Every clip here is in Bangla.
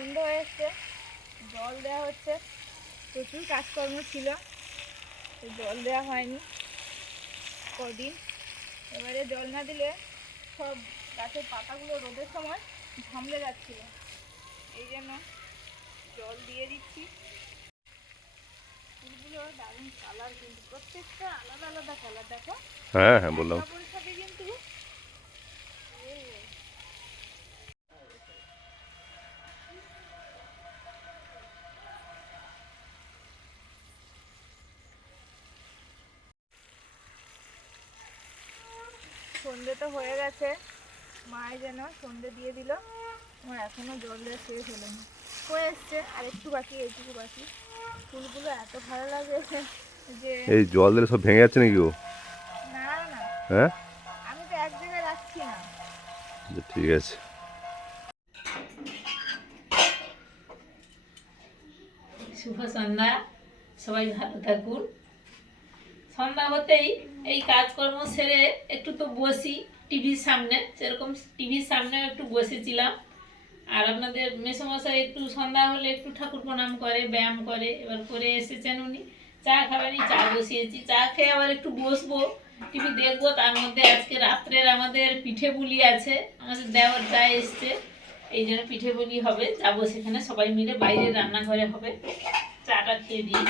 সন্ধ্যা হয়ে এসছে। জল দেওয়া হচ্ছে। প্রচুর কাজকর্ম ছিল। তো জল দেওয়া হয়নি। কদিন। এবারে জল না দিলে সব গাছের পাতাগুলো রোদের সময় ঝামলে যাচ্ছিল। এই জন্য জল দিয়ে দিচ্ছি। ফুলগুলো দারুণ কালার কিন্তু প্রত্যেকটা আলাদা আলাদা কালার দেখো। হ্যাঁ হ্যাঁ বললাম। কিন্তু সন্ধে তো হয়ে গেছে। মায়ে যেন সন্ধে দিয়ে দিল। আমার এখনও জল দেওয়া শেষ হলো না। হয়ে এসছে আর একটু বাকি এইটুকু বাকি। ফুলগুলো এত ভালো লাগে যে এই জল দিলে সব ভেঙে যাচ্ছে নাকি ও না না। হ্যাঁ? আমি তো এক জায়গায় রাখছি না। আচ্ছা, ঠিক আছে। শুভ সন্ধ্যা। সবাই ভালো থাকুন। সন্ধ্যা হতেই এই কাজকর্ম সেরে একটু তো বসি টিভির সামনে। সেরকম টিভির সামনে একটু বসেছিলাম। আর আপনাদের মেসমশাই একটু সন্ধ্যা হলে একটু ঠাকুর প্রণাম করে, ব্যায়াম করে, এবার করে এসেছেন উনি। চা খাবারই চা বসিয়েছি। চা খেয়ে আবার একটু বসবো। টিভি দেখব। তার মধ্যে আজকে রাত্রের আমাদের পিঠে বুলি আছে। আমাদের দেওয়ার চা এসছে। এই জন্য পিঠে বুলি হবে। যাব সেখানে। সবাই মিলে বাইরে রান্নাঘরে হবে। চাটা খেয়ে দিই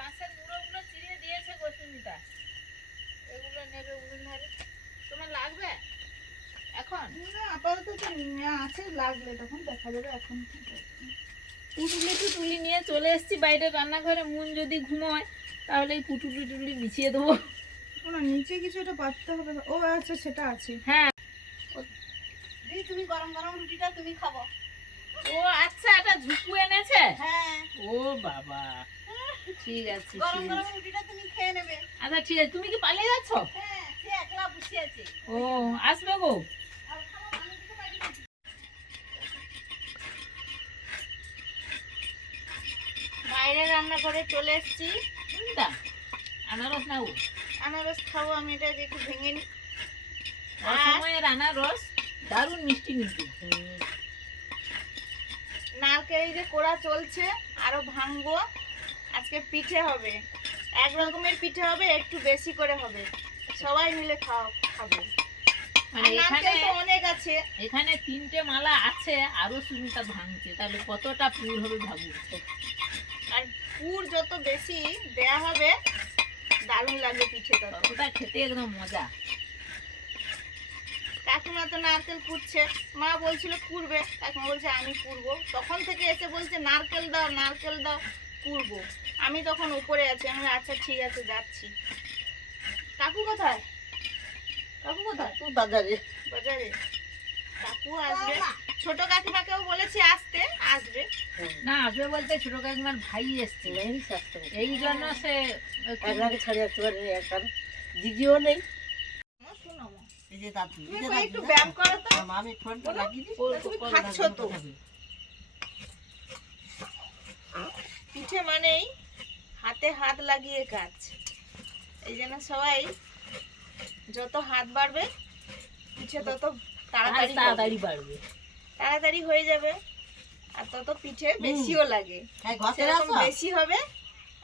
বাঁশের মুড়োগুলো চিড়িয়ে দিয়েছে এগুলো নেবে উনুন ধারে তোমার লাগবে? এখন? আপাতত আছে লাগলে তখন দেখা যাবে এখন পুটুলি টুটুলি নিয়ে চলে এসেছি বাইরে রান্নাঘরে মন যদি ঘুমোয় তাহলে এই পুটুলি টুটুলি বিছিয়ে দেবো। না নিচে কিছু একটা পাততে হবে ও আচ্ছা সেটা আছে। হ্যাঁ। তুমি গরম গরম রুটিটা তুমি খাব। ও আচ্ছা এটা ঝুকু এনেছে? হ্যাঁ। ও বাবা। ঠিক আছে আচ্ছা ঠিক আছে। তুমি কি পালিয়ে যাচ্ছ? হ্যাঁ ও আসবে গো। বাইরে রান্না করে চলে এসেছি। আনারস না ও? আনারস খাব আমি এটা একটু ভেঙে নিই। অসময়ের আনারস দারুণ মিষ্টি কিন্তু। নারকেল যে কোড়া চলছে আরও ভাঙবো। আজকে পিঠে হবে। এক রকমের পিঠে হবে একটু বেশি করে হবে। সবাই মিলে খাও খাব। মানে এখানে অনেক আছে। এখানে তিনটে মালা আছে আরও সুনিতা ভাঙছে। তাহলে কতটা পুর হবে ভাবুন আর পুর যত বেশি দেয়া হবে দারুণ লাগবে পিঠে তত। ততটা খেতে একদম মজা। কাকিমা তো নারকেল কুড়ছে মা বলছিল কুড়বে কাকিমা বলছে আমি কুড়বো তখন থেকে এসে বলছে নারকেল দাও নারকেল দাও। কুড়বো আমি তখন উপরে আছি আমি আচ্ছা ঠিক আছে যাচ্ছি। কাকু কোথায়? কাকু কোথায়? বাজারে। বাজারে। কাকু আসবে। ছোট কাকিমাকেও বলেছি আসতে আসবে। না আসবে বলতে ছোট কাকিমার ভাই এসছে। এই জন্য সে একটু- একলাকে ছাড়িয়ে আসতে পারে একটা দিদিও নেই। এই যে দাদু এই যে একটু ব্যায়াম করো তো। আমি ফোনটা লাগিয়ে দিই তুমি খাচ্ছ তো? পিঠে মানেই হাতে হাত লাগিয়ে কাজ। এই জন্য সবাই যত হাত বাড়বে পিঠে তত তাড়াতাড়ি তাড়াতাড়ি বাড়বে। তাড়াতাড়ি হয়ে যাবে আর তত পিঠে বেশিও লাগে। হ্যাঁ বেশি হবে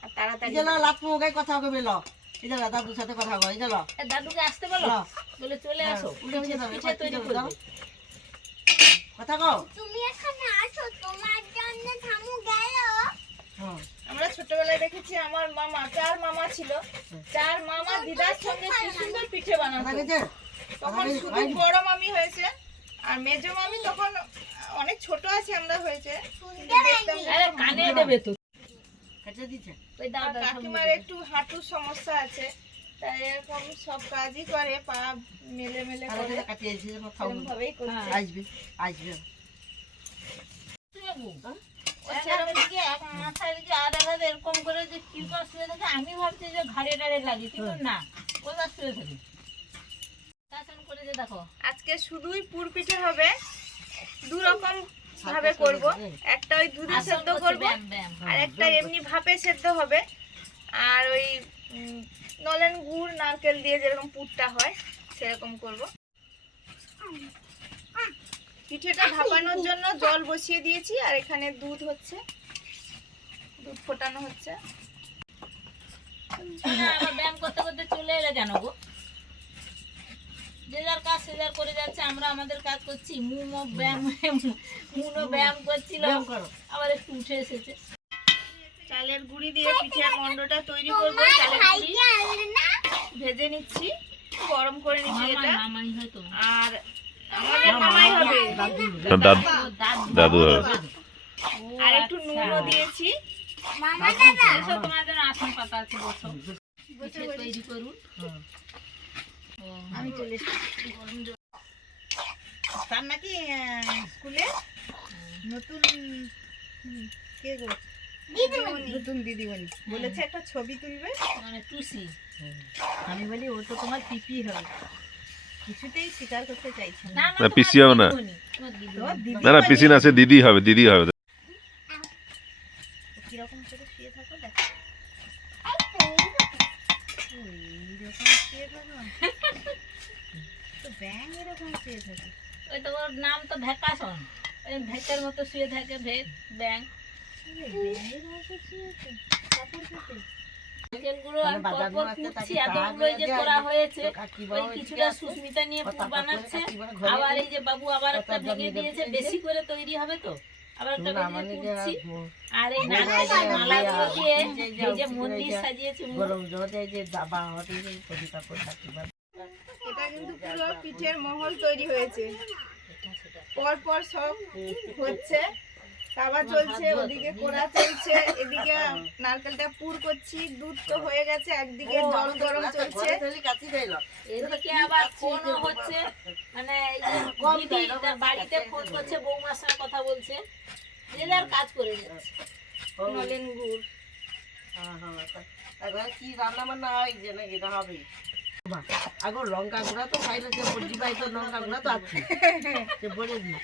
আর তাড়াতাড়ি যে হবে। লাত কথা কবে ল এই যে দাদুর সাথে কথা কয় এই যে দাদুকে আসতে বলো? বলে চলে হ্যাঁ, আসো। পিঠে তৈরি কথা কও। তুমি এখানে আসো তোমার জন্য থামু গেল হুম। আমরা ছোটবেলায় দেখেছি আমার মামা চার মামা ছিল। চার মামা দিদার সঙ্গে কি সুন্দর পিঠে বানাতো। তখন শুধু বড় মামি হয়েছে আর মেজো মামি তখন অনেক ছোট আছে আমরা হয়েছে কানে দেবে তো কাকিমার একটু হাঁটুর সমস্যা আছে তাই এরকম সব কাজই করে পা মেলে মেলে করে। কেটে কাটিয়ে দিছে যে খাও এরকম ভাবেই করছে আসবে আসবে। মাথায় আর এরকম করে যে কীরকম শুয়ে থাকে আমি ভাবছি যে ঘাড়ে টাড়ে লাগে কিন্তু না ওরা শুয়ে থাকে করে যে দেখো আজকে শুধুই পুর পিঠে হবে দু রকম ভাবে করব। একটা ওই দুধে সেদ্ধ করব ব্যায়াম, ব্যায়াম। আর একটা এমনি ভাপে সেদ্ধ হবে। আর ওই নলেন গুড় নারকেল দিয়ে যেরকম পুরটা হয় সেরকম করব। পিঠেটা ভাপানোর জন্য জল বসিয়ে দিয়েছি আর এখানে দুধ হচ্ছে। দুধ ফোটানো হচ্ছে। আবার ব্যায়াম করতে করতে চলে এলে কেন গো? যে যার কাজ সে যার করে যাচ্ছে আমরা আমাদের কাজ করছি। মুমো ব্যায়াম মুনো ব্যায়াম করছিল আবার একটু উঠে এসেছে। চালের গুঁড়ি দিয়ে পিঠের মন্ডটা তৈরি করব। চালের গুঁড়ি ভেজে নিচ্ছি গরম করে নিচ্ছি এটা। আর আমাদের মামাই হবে। দাদু। দাদু দাদু হবে ও আর একটু আচ্ছা। নুনও দিয়েছি এসো তোমাদের আসন পাতা আছে বসো তৈরি করুন হ্যাঁ। আমি চলে তার নাকি স্কুলে নতুন কে গো? নতুন দিদিমণি। বলেছে একটা ছবি তুলবে। মানে টুসি। আমি বলি ও তো তোমার পিপি হবে। কিছুতেই স্বীকার করতে চাইছে না। পিসি হবে না। না পিসি না সে দিদি হবে দিদি হবে। কীরকম করে শুয়ে থাকো দেখো। এইরকম শুয়ে থাকো তো ব্যাং এরকম শুয়ে থাকে। ওই তো ওর নাম তো ভ্যাকাশন ওই ভেকের মতো শুয়ে থাকে ভেক ব্যাং মানে সুস্মিতা নিয়ে বানাচ্ছে আবার এই যে বাবু আবার একটা ভেঙে দিয়েছে। বেশি করে তৈরি হবে তো? আবার আর- আর এই বৌমা নারকেলের যে মালাগুলো দিয়ে এই যে এই যে ওই মন্দির সাজিয়েছে গরম জলে যে দাবা হতে যে কবি এটা কিন্তু পুরো পিঠের মহল তৈরি হয়েছে। পর পর সব হচ্ছে। তাওয়া চলছে ওদিকে কোড়া চলছে এদিকে নারকেলটা পুর করছি দুধ তো হয়ে গেছে একদিকে জল গরম চলছে। এদিকে আবার ফোনও হচ্ছে মানে দিদি বাড়িতে ফোন করছে বৌমার সঙ্গে কথা বলছে। যার কাজ করে যাচ্ছে নলেন গুড়। কি রান্না বান্না হয় যে নাকি এটা হবে? আগো লঙ্কা গুঁড়া তো খাইলে পাই তো লঙ্কা গুঁড়া তো আছে। সে বলে দিই।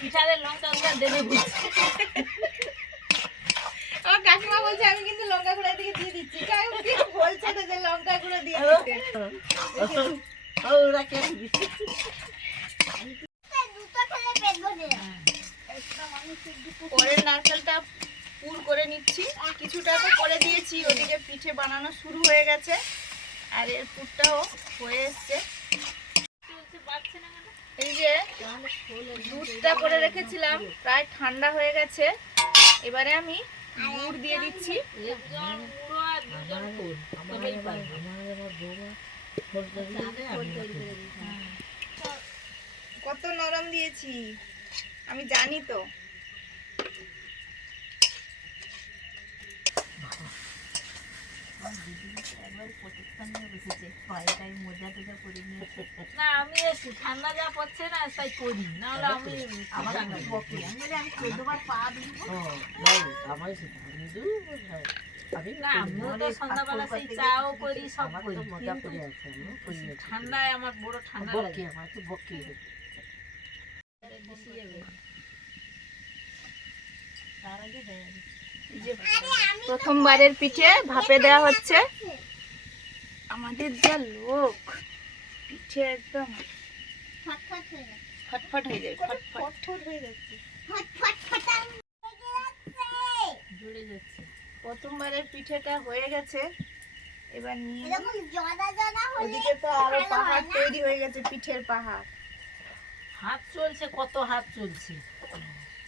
হ্যাঁ লঙ্কা গুঁড়া দেবে আমার কাকিমা বলছে আমি কিন্তু লঙ্কা গুঁড়া দিকে দিয়ে দিচ্ছি। কারণ কি বলছে তো যে লঙ্কা গুঁড়ো দিয়ে দিতে? ওরা কে দিচ্ছে দুটো খেলে পেট ভরে পরে নারকেলটা পুর করে নিচ্ছি। কিছুটা তো করে দিয়েছি ওদিকে পিঠে বানানো শুরু হয়ে গেছে। আর এর পুরটাও হয়ে এসছে। চলছে না? এই যে দুধটা করে রেখেছিলাম, প্রায় ঠান্ডা হয়ে গেছে এবারে আমি গুড় দিয়ে দিচ্ছি। কত নরম দিয়েছি, আমি জানি তো না আমি এসি ঠান্ডা যা পড়ছে না তাই করি। নাহলে আমি। আমি চোদ্দবার পা দিব। ঠান্ডায় আমার বড় ঠান্ডা লাগে। আমার তো বকে। তার আগে দেয়। প্রথমবারের পিঠে ভাপে দেওয়া হচ্ছে। আমাদের যা লোক, পিঠে একদম ফটফট হয়ে যায়, ফটফট। হয়ে যাচ্ছে। প্রথমবারের পিঠেটা হয়ে গেছে। এবার নিয়ে ওদিকে তো আরও পাহাড় তৈরি হয়ে গেছে, পিঠের পাহাড়। হাত চলছে, কত হাত চলছে?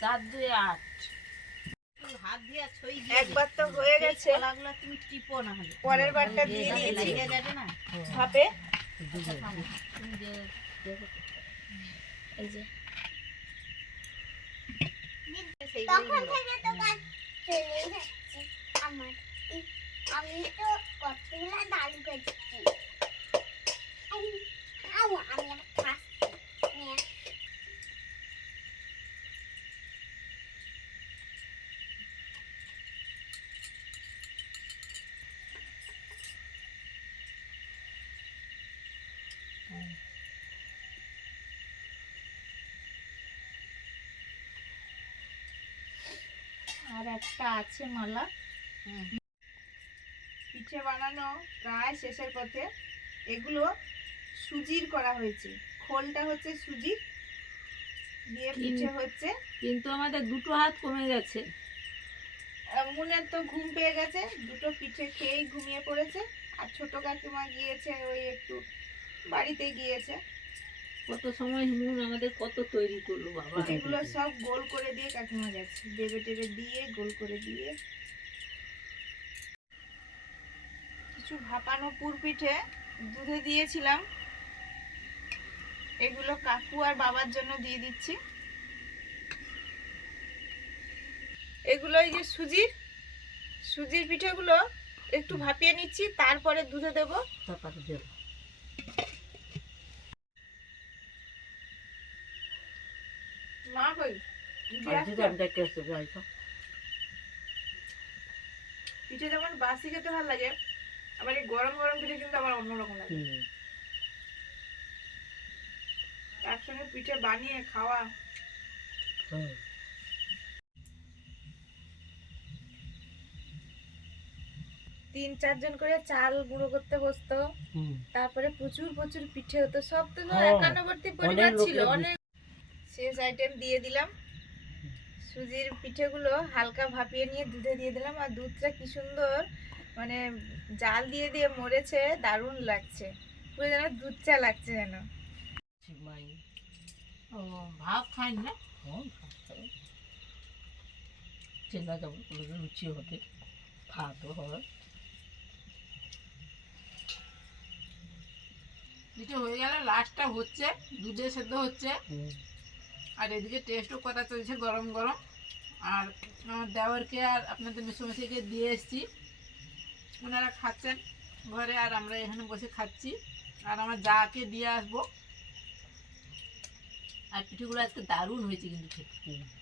চার দুই আট। হাত দিয়ে ছই একবার তো হয়ে গেছে। কলাগুলো তুমি টিপো না হলে। পরের বারটা দিয়ে দিয়ে দিয়েছি। লেগে যাবে না? ভাপে তুমি যে এই যে। তখন থেকে তো কাজ চলে যাচ্ছে আমার। আমি তো কতগুলো ডাল করছি আমি- আউ, আমি আবার খাচ্ছি নিয়ে। আর একটা আছে মালা। পিঠে বানানো প্রায় শেষের পথে এগুলো সুজির করা হয়েছে। খোলটা হচ্ছে সুজির দিয়ে পিঠে হচ্ছে কিন্তু আমাদের দুটো হাত কমে গেছে। মুনের তো ঘুম পেয়ে গেছে দুটো পিঠে খেয়েই ঘুমিয়ে পড়েছে। আর ছোট কাকিমা গিয়েছে ওই একটু বাড়িতে গিয়েছে। কত সময় মুন আমাদের কত তৈরি করল বাবা। এগুলো সব গোল করে দিয়ে কাকিমা গেছে দেবে টেবে দিয়ে গোল করে দিয়ে। কিছু ভাপানো পুর পিঠে দুধে দিয়েছিলাম। এগুলো কাকু আর বাবার জন্য দিয়ে দিচ্ছি। এগুলো এই যে সুজির সুজির পিঠেগুলো একটু ভাপিয়ে নিচ্ছি তারপরে দুধে দেবো। তারপরে দেবো মা কই দিদি আর আসছে? যদি আমি দেখে আসতে যাই তো পিঠে যেমন বাসি খেতে ভালো লাগে আবার এই গরম গরম পিঠে কিন্তু আবার অন্যরকম লাগে। একসঙ্গে পিঠে বানিয়ে খাওয়া। তিন চারজন করে চাল গুঁড়ো করতে বসতো। তারপরে প্রচুর প্রচুর পিঠে হতো। সব তো হ্যাঁ, একান্নবর্তী পরিবার ছিল অনেক। শেষ আইটেম দিয়ে দিলাম। সুজির পিঠেগুলো হালকা ভাপিয়ে নিয়ে দুধে দিয়ে দিলাম। আর দুধটা কি সুন্দর মানে জাল দিয়ে দিয়ে মরেছে দারুণ লাগছে। পুরো যেন দুধ চা লাগছে যেন। ও ভাব খাই না? হ্যাঁ। চেনা যাব রুচি হবে খাওয়াতে হয় পিঠে হয়ে গেলে লাস্টটা হচ্ছে দুধে সেদ্ধ হচ্ছে। আর এদিকে টেস্টও কথা চলছে গরম গরম আর আমার দেওয়ারকে আর আপনাদের মেসোমেশিকে দিয়ে এসেছি। ওনারা খাচ্ছেন ঘরে আর আমরা এখানে বসে খাচ্ছি। আর আমার যাকে দিয়ে আসব। আর পিঠেগুলো আজকে দারুণ হয়েছে কিন্তু খেতে।